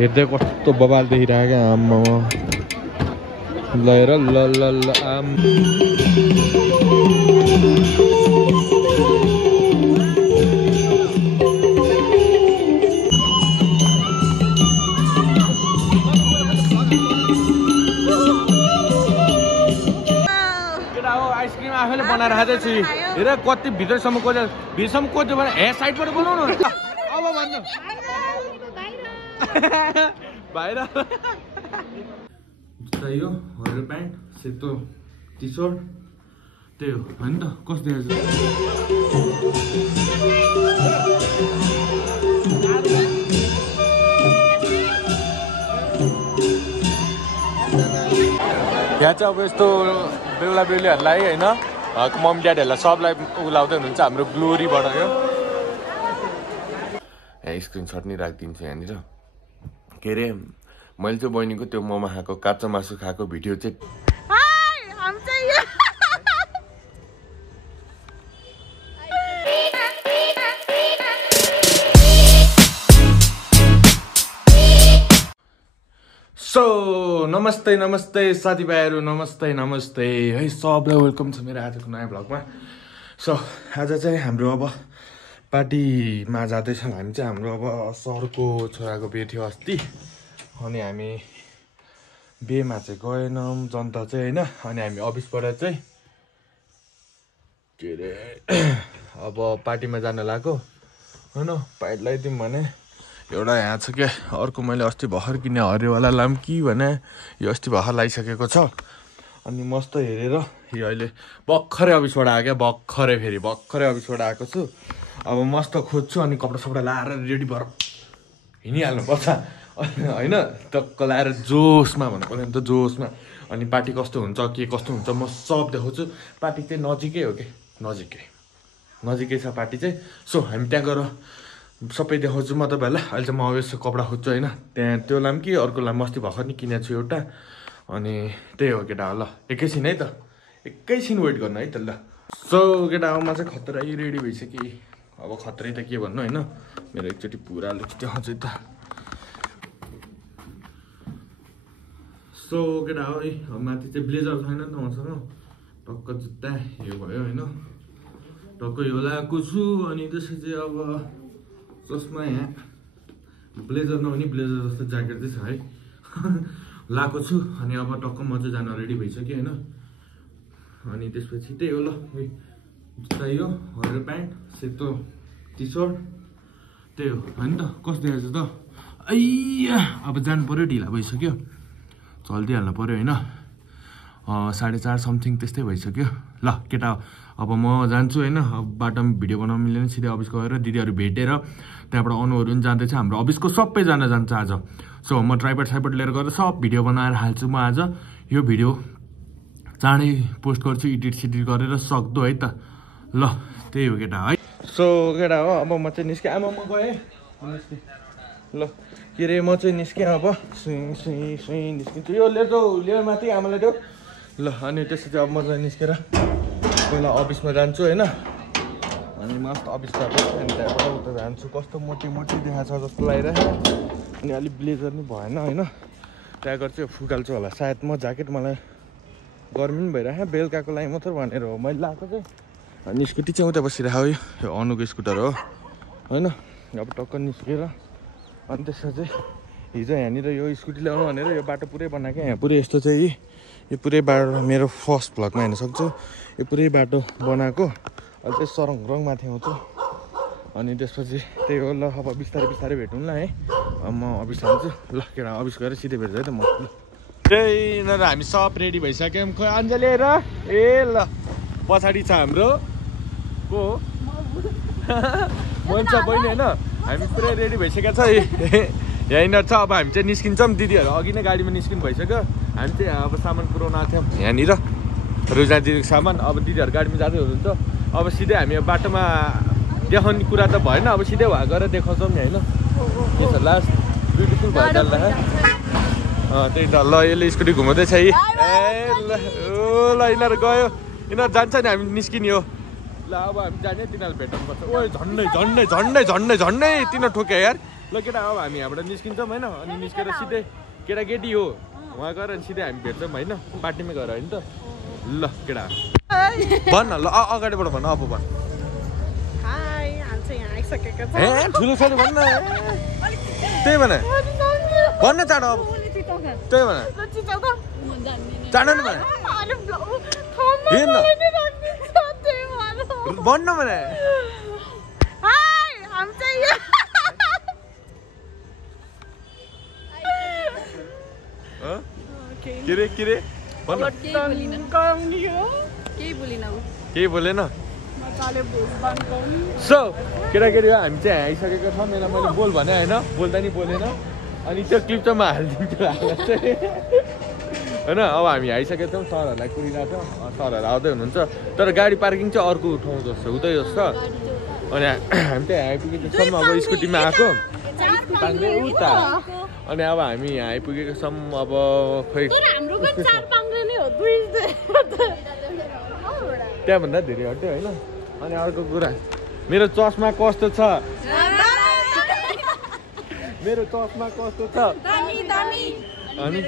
हेर्दै कस्तो बबाल देखिरहेको क्या आम्मा ल हेर ल ल ल आम आइसक्रिम आफैले बनाएर खाँदैछु हेर कति भित्रसम्म कोज्यो भने हे साइडबाट बनाउनु अब भन्नु बाहिर चाहियो हरियो प्यान्ट सेतो टी सर्ट त्यही हो होइन त कस्तो देखाएको यहाँ चाहिँ अब यस्तो बेहुला बेहुलीहरूलाई होइन मम्मी ड्याडीहरूलाई सबलाई उलाउँदै हुनुहुन्छ हाम्रो ग्लोरीबाट यो स्क्रिनसट नि राखिदिन्छु यहाँनिर के अरे मैले चाहिँ बहिनीको त्यो मोमो खाएको काँचो मासु खाएको भिडियो चाहिँ सो नमस्ते नमस्ते साथीभाइहरू नमस्ते नमस्ते है सबलाई वेलकम छ मेरो आजको नयाँ भ्लगमा सो आज चाहिँ हाम्रो अब पार्टीमा जाँदैछौँ हामी चाहिँ हाम्रो अब सरको छोराको बिहे थियो अस्ति अनि हामी बिहेमा चाहिँ गएनौँ जनता चाहिँ होइन अनि हामी अफिसबाट चाहिँ के अरे अब पार्टीमा जान लाग्यो होइन पाइट लगाइदिउँ भने एउटा यहाँ छ क्या अर्को मैले अस्ति भर्खर किने हरियोवाला लाम कि भने यो अस्ति भर्खर लगाइसकेको छ अनि मस्त हेरेर यो अहिले भर्खरै अफिसबाट आयो क्या भर्खरै अफिसबाट आएको छु अब मस्त खोज्छु अनि कपडा सपडा लाएर रेडी भएर हिँडिहाल्नुपर्छ होइन टक्क लाएर जोसमा भन्नु पर्यो नि त जोसमा अनि पार्टी कस्तो हुन्छ के कस्तो हुन्छ म सब देखाउँछु पार्टी चाहिँ नजिकै हो कि नजिकै छ पार्टी चाहिँ सो हामी त्यहाँ गएर सबै देखाउँछु म तपाईँहरूलाई अहिले चाहिँ म अवश्य कपडा खोज्छु होइन त्यहाँ त्यो लाम कि अर्को लाम अस्ति भर्खर नि किनेको छु एउटा अनि त्यही हो केटा ल एकैछिन है त एकैछिन वेट गर्नु है त ल सो केटा अब म चाहिँ खतरै रेडी भइसकेँ अब खतरै त के भन्नु होइन मेरो एकचोटि पुरा लुक देखाउँछु त सो केटा हो है अब माथि चाहिँ ब्लेजर छैन त मसँग टक्क जुत्ता यो भयो होइन टक्क यो लगाएको छु अनि त्यसपछि अब चस्मा यहाँ ब्लेजर नहुने ब्लेजर जस्तो ज्याकेट चाहिँ छ है लगाएको छु अनि अब टक्क म चाहिँ जान रेडी भइसकेँ होइन अनि त्यसपछि त्यही हो ल जुत्ता यो हरियो प्यान्ट सेतो टी सर्ट त्यही हो होइन त कस्तो देखाएको छ त ऐया अब जानु पऱ्यो ढिला भइसक्यो चल्दिहाल्नु पऱ्यो होइन 4:30 समथिङ त्यस्तै भइसक्यो ल केटा अब म जान्छु होइन अब बाटोमा भिडियो बनाउनु मिलेन सिधै अफिस गएर दिदीहरू भेटेर त्यहाँबाट अनुहरू पनि जाँदैछ हाम्रो अफिसको सबैजना जान्छ आज सो म ट्राइपड साइपड लिएर गएर सब भिडियो बनाएर हाल्छु म आज यो भिडियो चाँडै पोस्ट गर्छु एडिट सिडिट गरेर सक्दो है त ल त्यही हो केटा है सो केटा हो अब म चाहिँ निस्केँ आमा म गएँ ल के अरे म चाहिँ निस्केँ अब सुई निस्किन्छु यो लिएर जाऊ लिएर माथि आमालाई देऊ ल अनि त्यसपछि अब म चाहिँ निस्केर पहिला अफिसमा जान्छु होइन अनि मस्त अफिस गएको अनि त्यहाँबाट उता जान्छु कस्तो मोटी देखाएको छ जस्तो लागिरहेको अनि अलिक ब्लेजर नि भएन होइन त्यहाँ गएर चाहिँ फुकाल्छु होला सायद म ज्याकेट मलाई गर्मी पनि भइरहेको बेलुकाको लागि मात्र भनेर हो मैले लगाएको चाहिँ अनि स्कुटी चाहिँ उता बसिरहेको यो अनुको स्कुटर हो होइन अब टक्क निस्केर अनि त्यसमा चाहिँ हिजो यहाँनिर यो स्कुटी ल्याउनु भनेर यो बाटो पुरै बनाएको यहाँ पुरै यस्तो चाहिँ यो पुरै बाटो मेरो फर्स्ट भ्लगमा हेर्न सक्छु यो पुरै बाटो बनाएको अहिले चाहिँ सरङ माथि आउँछु अनि त्यसपछि त्यही हो ल अब बिस्तारै भेटौँ ल है अब म अफिस जान्छु ल केटा अफिस गएर सिधै भेट्छ है त म त्यही यिनीहरू हामी सब रेडी भइसक्यौँ खोइ अञ्जली र ए ल पछाडि छ हाम्रो को मन्छ बहिनी होइन हामी पुरै रेडी भइसकेको छ यहीँनिर छ अब हामी चाहिँ निस्किन्छौँ दिदीहरू अघि नै गाडीमा निस्किनु भइसक्यो हामी चाहिँ अब सामान पुऱ्याउन आएको थियौँ यहाँनिर रोजा दिदीको सामान अब दिदीहरू गाडीमा जाँदै हुनुहुन्छ अब सिधै हामी बाटोमा देखाउने कुरा त भएन अब सिधै भए गएर देखाउँछौँ नि होइन के छ लास्ट ब्युटिफुल भयो जाँदा त्यही त ल यसले स्कुटी घुमाउँदैछ है ए ल ओ ल यिनीहरू गयो यिनीहरू जान्छ नि हामी निस्किने हो ल अब हामी जाने तिनीहरू भेट्नुपर्छ ओ झन्डै तिनीहरू ठोक्यो यार ल केटा अब हामी यहाँबाट निस्किन्छौँ होइन अनि निस्केर सिधै केटाकेटी हो उहाँ गएर अनि सिधै हामी भेट्छौँ होइन पार्टीमै गएर होइन त ल केटा भन्न ल अगाडिबाट भन्न अब भन् ए ठुलो छ भन्न त्यही भन भन्न चाँडो अब त्यही भन चाँडो नि भने हिँड्न भन्न भने के रे केही बोलेन सो केटाकेटी हामी चाहिँ आइसकेको छौँ मेला मैले बोल भने होइन बोल्दा नि बोलेन अनि त्यो क्लिप चाहिँ म हालिदिन्छु हाल्दा चाहिँ होइन अब हामी आइसकेको छौँ सरहरूलाई कुरिरहेको छौँ सरहरू आउँदै हुनुहुन्छ तर गाडी पार्किङ चाहिँ अर्को ठाउँ जस्तो हुँदै जस्तो अनि हामी चाहिँ आइपुगेको छौँ अब स्कुटीमा आएको पाङ्रे उता अनि अब हामी यहाँ आइपुगेको छौँ अब खोइ त्यहाँभन्दा धेरै हट्यो होइन अनि अर्को कुरा मेरो चस्मा कस्तो छ मेरो चस्मा कस्तो छ अनि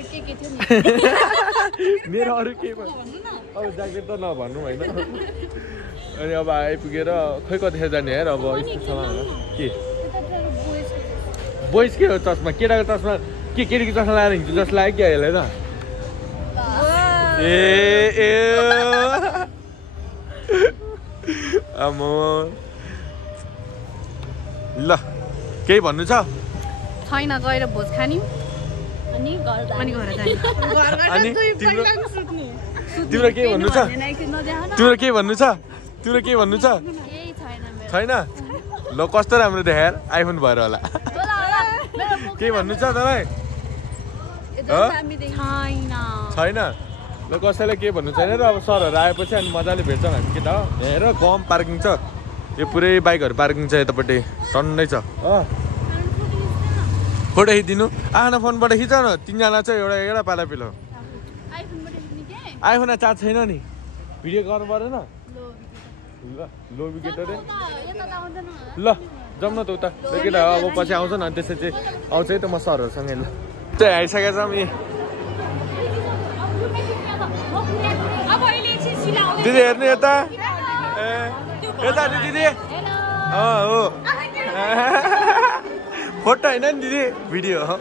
मेरो अरू के अब ज्याकेट त नभन्नु होइन अनि अब आइपुगेर खोइ कतिखेर जाने यार अब स्कुलसम्म के बोइस के हो चस्मा केटाको चस्मा के केटीको चस्मा लगाएर हिँड्छु जस्तो लाग्यो क्या यसलाई त ए आम्म ल केही भन्नु छ छैन गएर भोज खानी अनि घर जाने अनि तिम्रो के भन्नु छ तिम्रो के भन्नु छ तिम्रो के भन्नु छ छैन ल कस्तो राम्रो देखायो यार आइफोन भएर होला के भन्नु छ तपाईँ छैन ल कसैलाई के भन्नु छैन र अब सरहरू आएपछि अनि मजाले भेट्छौँ हामी केटा हो हेर कम पार्किङ छ यो पुरै बाइकहरू पार्किङ छ यतापट्टि टन्नै छ फोटो खिचिदिनु आफ्नो फोनबाट खिच न तिनजना चाहिँ एउटा पाला पिलो आइफोन चार्ज छैन नि भिडियो गर्नु परेन ल लो विकेट अरे ल जाउँ न त उता केटा अब पछि आउँछ न त्यसै चाहिँ आउँछ है त म सरहरूसँगै ल चाहिँ आइसकेको छौँ यी दिदी हेर्नु यता ए यता दिदी हो फोटो होइन नि दिदी भिडियो हो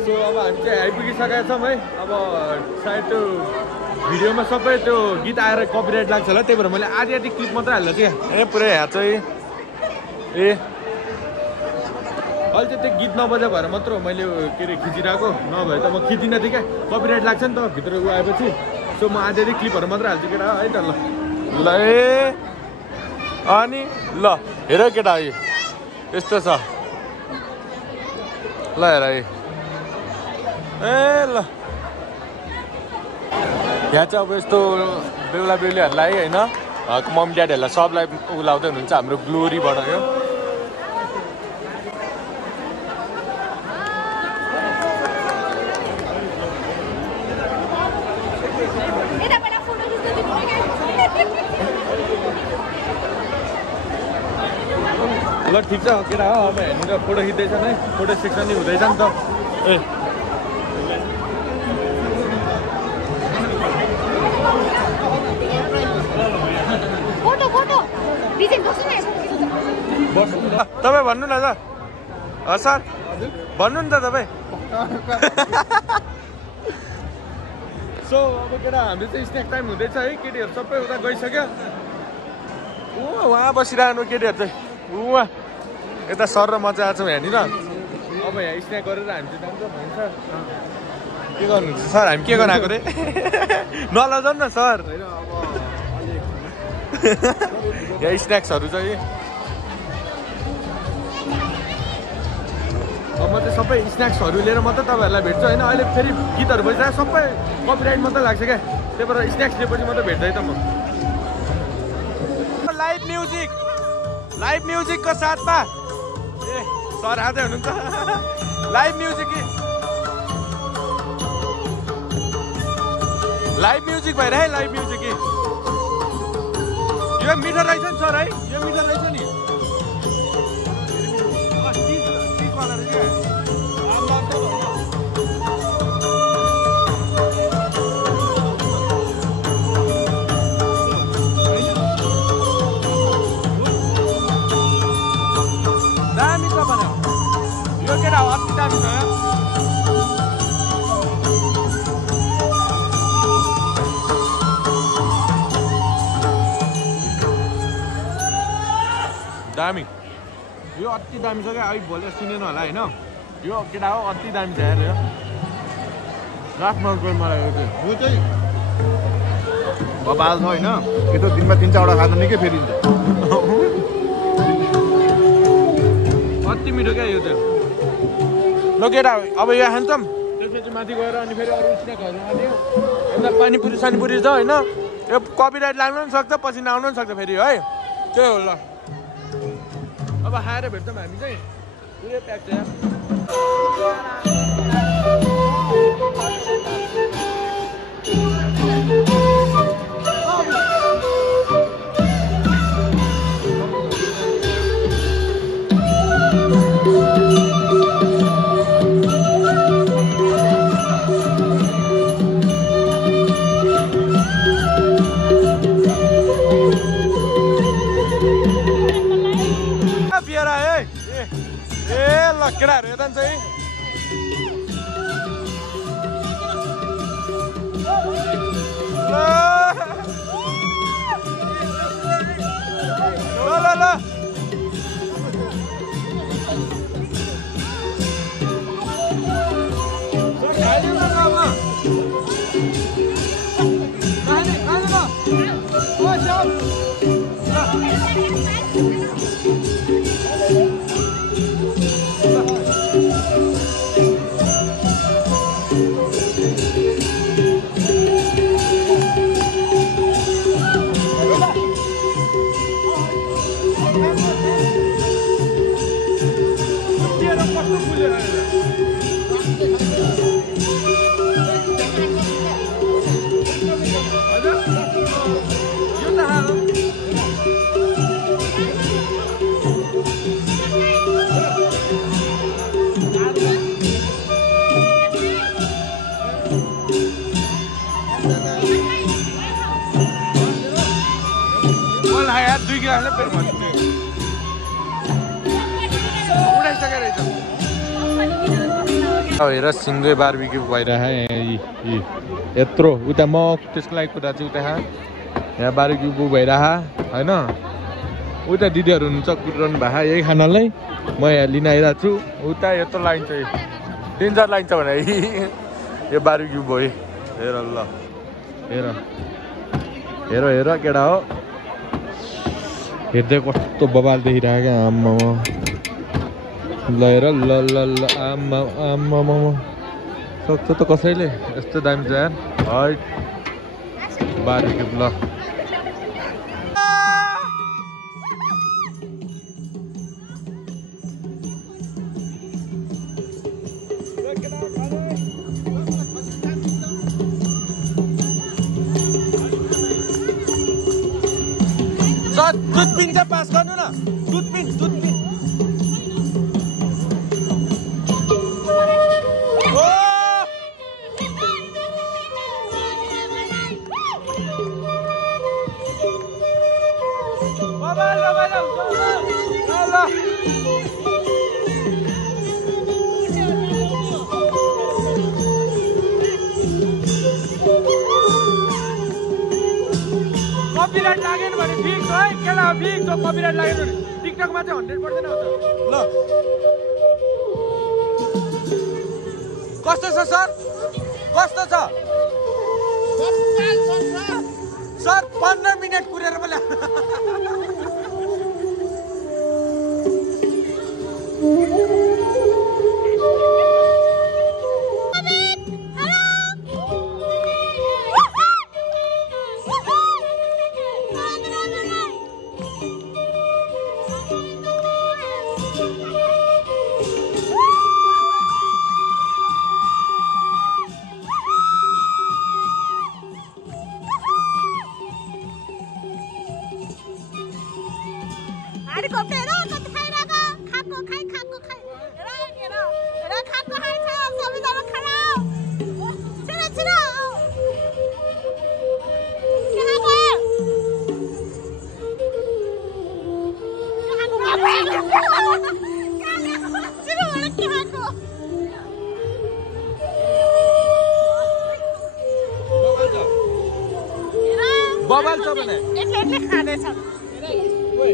सो अब हामी चाहिँ आइपुगिसकेका छौँ है अब सायद त्यो भिडियोमा सबै त्यो गीत आएर कपिराइट लाग्छ होला त्यही भएर मैले आधी क्लिप मात्रै हाल्नु थिएँ ए पुरै यहाँ चाहिँ ए अहिले चाहिँ त्यो गीत नबजा भएर मात्र मैले के अरे खिचिरहेको नभए त म खिचिनँ थिएँ क्या कपिराइट लाग्छ नि त भित्र उ आएपछि सो म आधी क्लिपहरू मात्रै हाल्छु केटा है त ल ए अनि ल हेर केटा यो यस्तो छ ल हेर ए ल यहाँ चाहिँ अब यस्तो बेहुला बेहुलीहरूलाई होइन मम्मी ड्याडीहरूलाई सबलाई उ लाउँदै हुनुहुन्छ हाम्रो ग्लोरीबाट यो ल ठिक छ केटा हो अब हेर्नु फोटो खिच्दैछ है फोटो सेक्सन नि हुँदैछ नि त ए तपाईँ भन्नु न त सर भन्नु नि त तपाईँ सो अब केटा हाम्रो चाहिँ स्न्याक टाइम हुँदैछ है केटीहरू सबै उता गइसक्यो उहाँ बसिरहनु केटीहरू चाहिँ उहाँ यता सर र म चाहिँ आएको छौँ यहाँनिर अब यहाँ स्न्याक गरेर हामी चाहिँ जान्छ भन्छ के गर्नुहुन्छ सर हामी के गर्न आएको रे नलजाउँ न सर यहाँ स्न्याक्सहरू चाहिँ अब म चाहिँ सबै स्न्याक्सहरू लिएर मात्रै तपाईँहरूलाई भेट्छु होइन अहिले फेरि गीतहरू बजिरहेको सबै कपिराइट मात्रै लाग्छ क्या त्यही भएर स्न्याक्स लिएपछि मात्रै भेट्छु है त म लाइभ म्युजिकको साथमा ए सर आजै हुनुहुन्छ लाइभ म्युजिक भएर है लाइभ म्युजिक यो मिठो रहेछ नि सर है यो मिठो रहेछ नि वाला रहेछ दामी छ भन्यो यो केटा अति दामी छ दामी यो अति दामी छ क्या अघि भोलि सुनेन होला होइन यो केटा हो अति दामी छ यार यो लास्ट मनपर्यो मलाई यो चाहिँ बबाल छ होइन यो त दिनमा 3-4 वटा खाँदा निकै फेरिन्छ अति मिठो क्या यो चाहिँ ल केटा अब यो खान्छौँ त्यसपछि माथि गएर अनि फेरि अरू स्न्याकहरू खाने यता पानीपुरी सानीपुरी छ होइन यो कपिराइट लाग्नु पनि सक्छ पछि नआउनु पनि सक्छ फेरि है त्यही हो ल अब खाएर भेट्छौँ हामी चाहिँ पुरै प्याक छ केटाहरू यता चाहिँ ल हेर सिङ्गै बारबिक्यू भइरह यत्रो उता म त्यसको लागि कुरा चाहिँ उता यहाँ बारबिक्यू भइरह होइन उता दिदीहरू हुनुहुन्छ कुदिरहनु भएको यही खानालाई म यहाँ लिन आइरहेको छु उता यत्रो लाइन चाहिँ डेन्जर लाइन छ भने यो बारबिक्यू भयो हेर ल हेर हेर हेर केटा हो हेर्दै कस्तो बबाल देखिरहेको क्या आम्मा ल हेर ल ल ल आम्मा आम्मा सक्छ त कसैले यस्तो दामी छ यार है बारबिक्यू ल दुधपिन चाहिँ पास गर्नु न दुधपिन कपिराइट लागेन भने फिक्स है केला फिक्स हो कपिराइट लागेन भने टिकटकमा चाहिँ 100% आउँछ ल कस्तो छ सर कस्तो छ सर 15 मिनेट कुरेर पनि अरे को पेरो तो खाइरागा खाको खाइ मोबाइल छ भने एक्लै खाँदैछ ओइ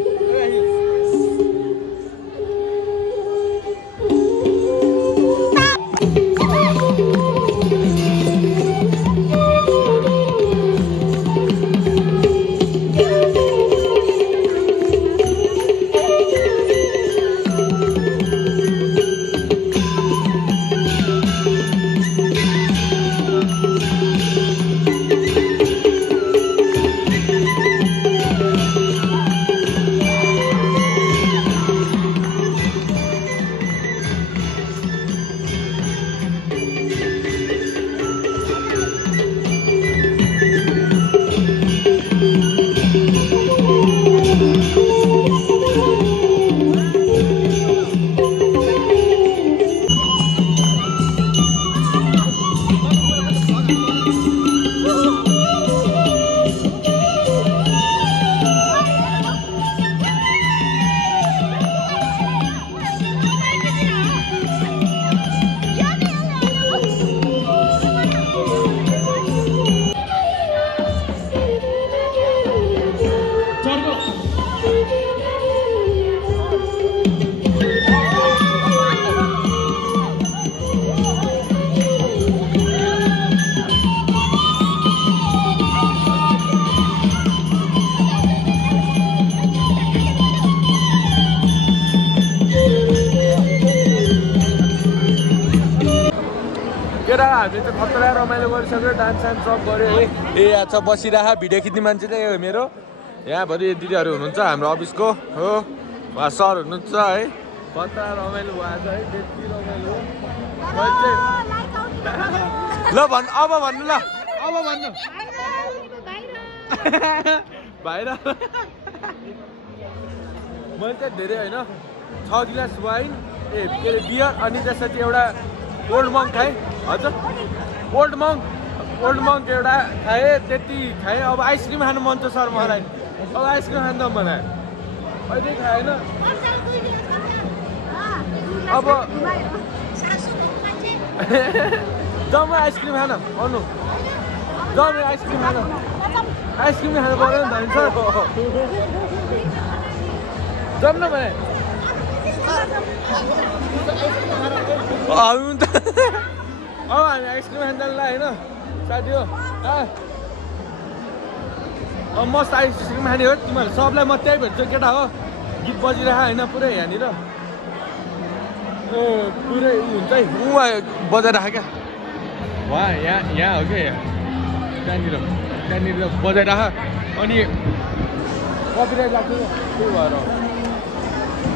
हामीले चाहिँ खतरा रमाइलो गरिसक्यो डान्स सान्स सब गऱ्यो है ए यहाँ छ बसिरह भिडियो खिच्ने मान्छे चाहिँ हो मेरो यहाँभरि दिदीहरू हुनुहुन्छ हाम्रो अफिसको हो उहाँ सर हुनुहुन्छ है खतरा रमाइलो भएको है त्यति रमाइलो ल भन्नु अब भन्नु ल अब भन्नु बाहिर मैले चाहिँ धेरै होइन 6 गिलास वाइन के अरे बियर अनि त्यसपछि एउटा ओल्ड मङ्क खाएँ हजुर ओल्ड मङ्क एउटा खाएँ त्यति खाएँ अब आइसक्रिम खानु मन छ सर मलाई अब आइसक्रिम खानु त मलाई अहिले खाएन अब जम्मै आइसक्रिम खान आउनु जम्मै आइसक्रिम खान खानु पर्यो नि त सर जाउँ न भने अब हामी आइसक्रिम खान जान्ला होइन साथी हो अब मस्त आइसक्रिम खाने हो तिमीहरू सबलाई म त्यही भेट्छु केटा हो गीत बजिरहेको होइन पुरै यहाँनिर ए पुरै हुन्छ है उहाँ बजाइरहेको क्या वहाँ यहाँ हो क्या त्यहाँनिर बजाइरह अनि कपिराइट लाग्छ त्यही भएर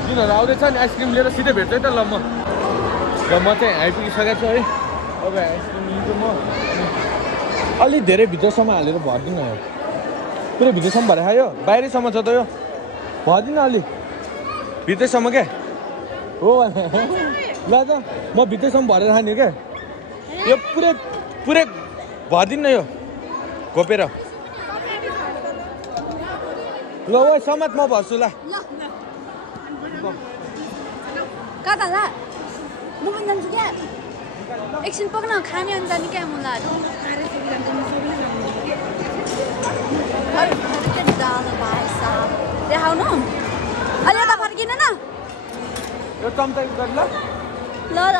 तिनीहरू आउँदैछ नि आइसक्रिम लिएर सिधै भेट्छ है त ल म चाहिँ आइपुगिसकेको छु है अब आइसक्रिम लिन्छु म अलि धेरै भित्रसम्म हालेर भरिदिनु हो पुरै भित्रसम्म भएर खायो बाहिरैसम्म छ त यो भरिदिनु अलि भित्रैसम्म क्या हो ल त म भित्रैसम्म भरेर खाने क्या यो पुरै भरिदिनु न यो घोपेर ल ओ समात म भर्छु ल कता ल म पनि जान्छु क्या एकछिन पक्न खाने अनि जाने क्या मलाई देखाउनु अलि यता फर्किन न यो चम्चा गरी ल ल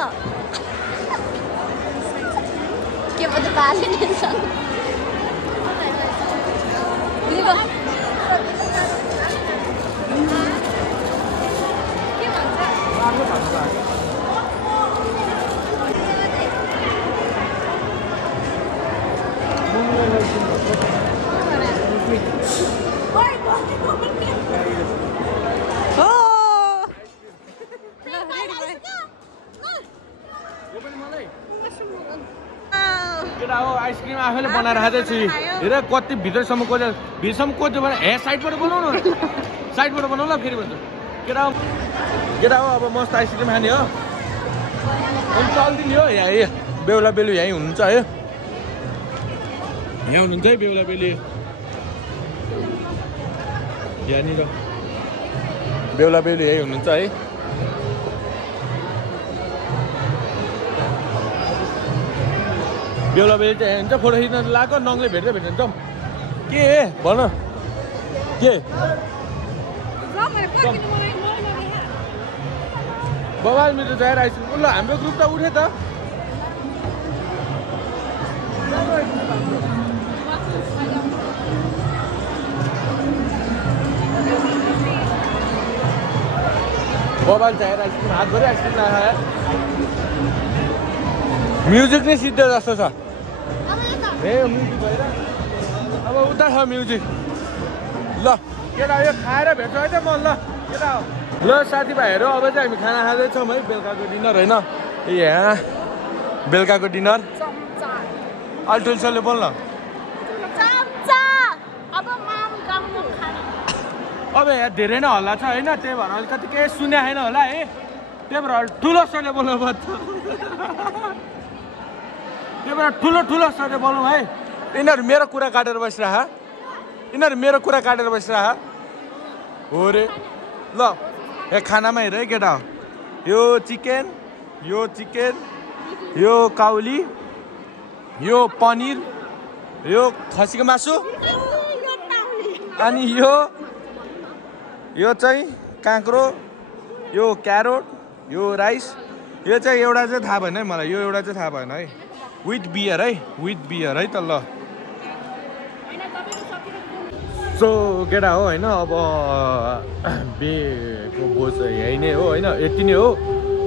के भन्छ पाले टेन्सन आइसक्रिम आफैले बनाएर खाँदैछु हेर कति भित्रसम्म कोज्यो भने हे साइडबाट बनाउनु साइडबाट बनाउ ल फेरि भन्छु केटा हो अब मस्त आइसक्रिम खाने हो अनि चल्दिने हो यहाँ बेहुला बेलु यहीँ हुनुहुन्छ है यहाँ हुनुहुन्छ है बेहुला बेली यहाँनिर बेहुला बेलु यहीँ हुनुहुन्छ है बेहुला बेली चाहिँ हुन्छ फोटो खिच्न लगाएको नङले भेट्दै भेट्दैन जाउँ के भन के बबाल मेरो जाएर आइसक्यो ल हाम्रो ग्रुप त उठे त बबाल जाएर आइसक्यो हातभरि आइसक्यो नखाए म्युजिक नै सिद्ध जस्तो छ ए म्युजिक भएर अब उता छ म्युजिक ल केटा यो खाएर भेट्छ है त म ल केटा हो ल साथीभाइहरू अब चाहिँ हामी खाना खाँदैछौँ है बेलुकाको डिनर होइन यहाँ बेलुकाको डिनर अलि ठुल्छोले बोल न अब यहाँ धेरै नै हल्ला छ होइन त्यही भएर अलिकति केही सुने छैन होला है त्यही भएर ठुलो स्वरले बोल्नु पर्छ त्यही भएर ठुलो स्वरले बोलौँ है यिनीहरू मेरो कुरा काटेर बसिरह हो रे ल ए खानामा हेर है केटा हो यो चिकन यो काउली यो पनिर यो खसीको मासु अनि यो चाहिँ काँक्रो यो क्यारोट यो राइस यो चाहिँ एउटा चाहिँ थाहा भएन है मलाई यो एउटा चाहिँ थाहा भएन है विथ बियर है त ल सो केटा हो होइन अब बेको बोझ यही नै हो होइन यति नै हो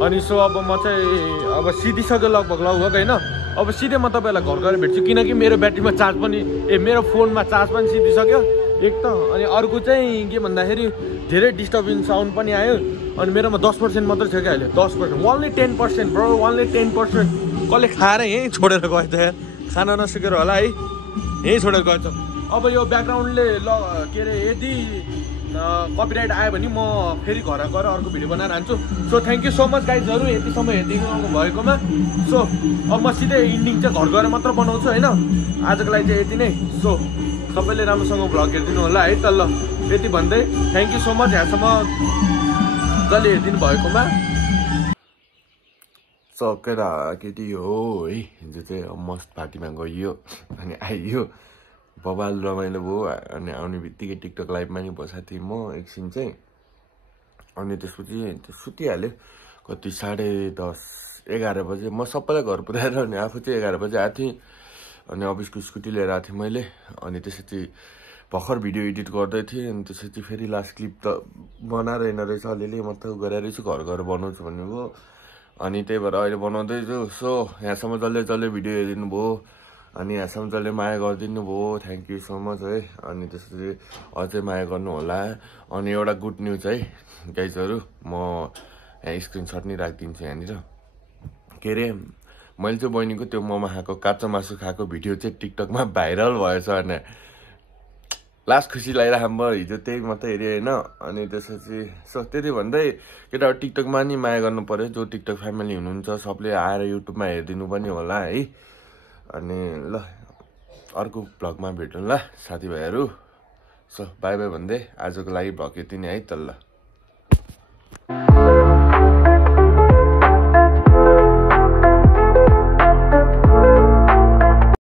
अनि सो अब म चाहिँ अब सिधिसक्यो लगभग होइन अब सिधै म तपाईँहरूलाई घर गएर भेट्छु किनकि मेरो ब्याट्रीमा चार्ज पनि मेरो फोनमा चार्ज पनि सिधिसक्यो एक त अनि अर्को चाहिँ के भन्दाखेरि धेरै डिस्टर्बिङ साउन्ड पनि आयो अनि मेरोमा 10% मात्रै छ क्या अहिले 10% ओन्ली 10% ब्रो ओन्ली 10% कसले खाएर यहीँ छोडेर गएछ यार खान नसकेर होला है यहीँ छोडेर गएछ अब यो ब्याकग्राउन्डले के अरे यदि कपिराइट आयो भने म फेरि घर गएर अर्को भिडियो बनाएर हान्छु so thank you so much गाइजहरू यतिसम्म हेरिदिनु भएकोमा सो अब म सिधै इन्डिङ चाहिँ घर गएर मात्र बनाउँछु होइन आजको लागि चाहिँ यति नै सो सबैले राम्रोसँग भ्लग हेरिदिनु होला है त ल यति भन्दै थ्याङ्क यू सो मच यहाँसम्म जसले हेरिदिनु भएकोमा सकेर केटी हो है हिजो चाहिँ मस्त पार्टीमा गइयो अनि आइयो बबाल रमाइलो भयो अनि आउने बित्तिकै टिकटक लाइभमा नि बसेको थिएँ म एकछिन चाहिँ अनि त्यसपछि सुतिहाल्यो कति 10:30-11 बजे म सबैलाई घर पुऱ्याएर अनि आफू चाहिँ 11 बजे आएको थिएँ अनि अफिसको स्कुटी लिएर आएको थिएँ मैले अनि त्यसपछि भर्खर भिडियो एडिट गर्दै थिएँ अनि त्यसपछि फेरि लास्ट क्लिप त बनाएर हिँड्न रहेछ अलिअलि मतलब गरेर रहेछु घर गएर बनाउँछु भन्नुभयो अनि त्यही भएर अहिले बनाउँदैछु सो यहाँसम्म जसले भिडियो हेरिदिनु भयो अनि यहाँसम्म जसले माया गरिदिनु भयो थ्याङ्क यू सो मच है अनि त्यसपछि अझै माया गर्नु होला अनि एउटा गुड न्युज है गाइजहरू म यहाँ स्क्रिनसट नै राखिदिन्छु यहाँनिर के अरे मैले चाहिँ बहिनीको त्यो मोमो खाएको काँचो मासु खाएको भिडियो चाहिँ टिकटकमा भाइरल भएछ अनि लास्ट खुसी लगाइराख म हिजो त्यही मात्रै हेरेँ होइन अनि त्यसपछि सो त्यति भन्दै केटाहरू टिकटकमा नि माया गर्नु पऱ्यो जो टिकटक फ्यामिली हुनुहुन्छ सबले आएर युट्युबमा हेरिदिनु पनि होला है अनि ल अर्को भ्लगमा भेटौँ ल साथीभाइहरू सो बाई बाई भन्दै आजको लागि भ्लग यति नै है त ल